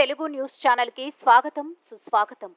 Telugu news channel కి స్వాగతం సుస్వాగతం।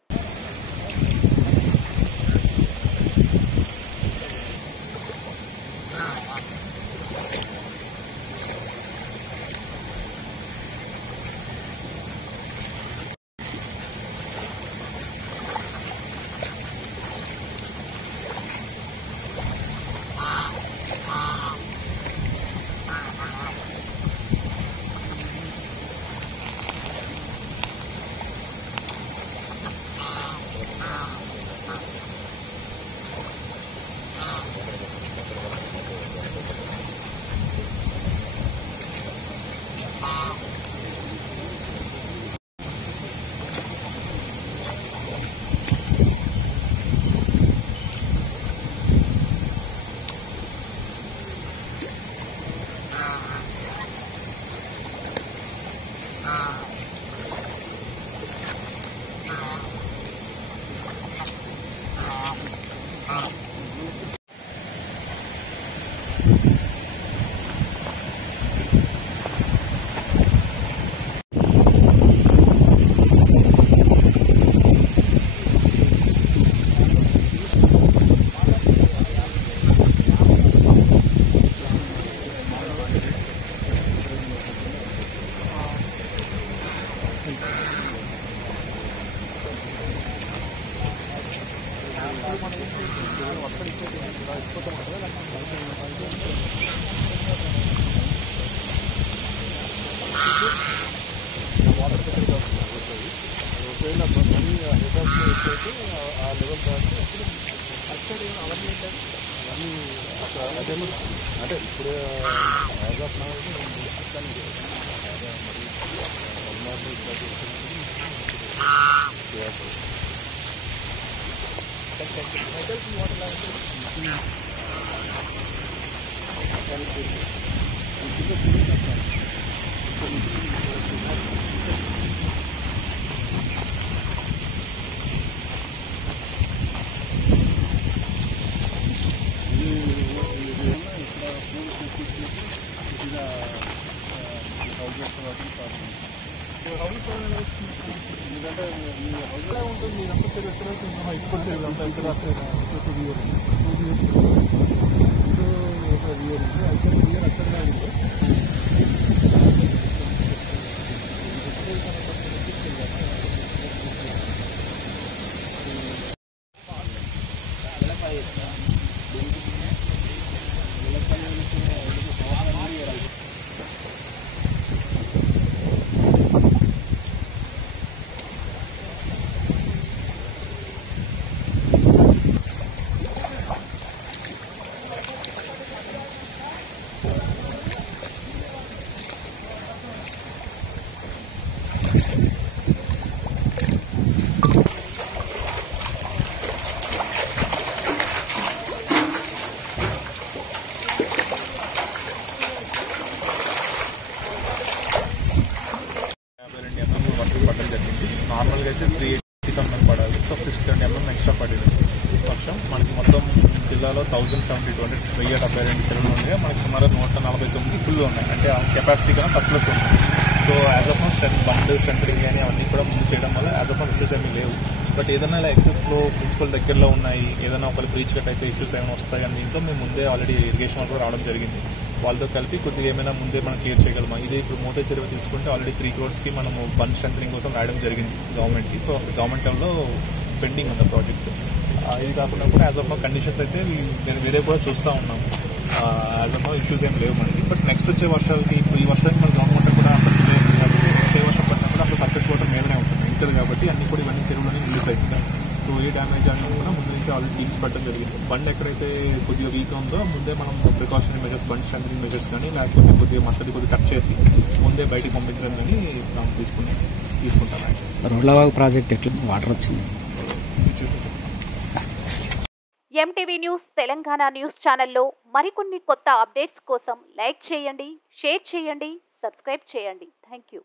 అంటే ఇప్పుడు యాజ్ ఆఫ్ నౌ ఎందుకంటే మీ హౌస్లో ఉంటుంది మీరు ఎంత తెలుస్తుంది ఇప్పుడు అంతా ఇక్కడ అయితే అసలు పట్టడం జరిగింది। నార్మల్గా అయితే 380 ఎంఎల్ పడాలి, సో 620 ఎంఎల్ ఎక్స్ట్రా పడింది పక్షం। మనకి మొత్తం జిల్లాలో 1072 అంటే 1072 చెరువులు ఉన్నాయి, మనకి సుమారు 149 ఫుల్ ఉన్నాయి, అంటే కెపాసిటీ కన్నా సర్ప్లస్ ఉంది। So as of bund strengthening అని అవన్నీ కూడా ముందు చేయడం వల్ల యాజ్ ఆఫ్ ఇష్యూస్ ఏమీ లేవు। బట్ ఏదైనా ఇలా ఎక్సెస్ ఫ్లో ప్రిన్సిపల్ దగ్గరలో ఉన్నాయి, ఏదైనా ఒకరి బ్రీచ్ కట్ అయితే ఇష్యూస్ ఏమైనా వస్తాయి కానీ దీంట్లో మేము ముందే ఆల్రెడీ ఇరిగేషన్ వాళ్ళు కూడా రావడం జరిగింది, వాళ్ళతో కలిపి కొద్దిగా ఏమైనా ముందే మనం క్లియర్ చేయగలమా। ఇది ఇప్పుడు మోటార్ చెరువు తీసుకుంటే ఆల్రెడీ 3 crores మనము బండ్ స్ట్రెంథనింగ్ కోసం రాయడం జరిగింది గవర్నమెంట్కి, సో గవర్నమెంట్ లెవెల్లో పెండింగ్ ఉంది ప్రాజెక్ట్। ఇది కాకుండా కూడా యాజ్ ఆఫ్ నో కండిషన్స్ అయితే నేను వేరే కూడా చూస్తూ ఉన్నాము, యాజ్ ఆఫ్ నో ఇష్యూస్ ఏం లేవు మనకి। బట్ నెక్స్ట్ వచ్చే వర్షాలకి ఇప్పుడు ఈ వర్షానికి మన గవర్నమెంట్ కూడా ఏ వర్షం పడినా కూడా అప్పుడు సర్ఫేస్ వాటర్ మీదనే ఉంటుంది ఇంటర్ కాబట్టి అన్ని కూడా ఇవన్నీ చెరువులని రిలీజ్ అవుతుంది। సో ఏ డ్యామేజ్ అని కూడా ముందు నుంచి ఆల్రెడీ టీమ్స్ పెట్టడం జరిగింది। బండ్ ఎక్కడైతే కొద్దిగా వీక్ ఉందో ముందే మనం precautionary measures, bund strengthening measures కానీ లేకపోతే కొద్దిగా మత్తడి కొద్దిగా కట్ చేసి ముందే బయటికి పంపించడం కానీ మనం తీసుకుంటాం। రోడ్లవాగు ప్రాజెక్ట్ ఎట్లా వాటర్ వచ్చింది? ఎంటీవీ న్యూస్ తెలంగాణ న్యూస్ ఛానల్లో మరికొన్ని కొత్త అప్డేట్స్ కోసం లైక్ చేయండి, షేర్ చేయండి, సబ్స్క్రైబ్ చేయండి। Thank you.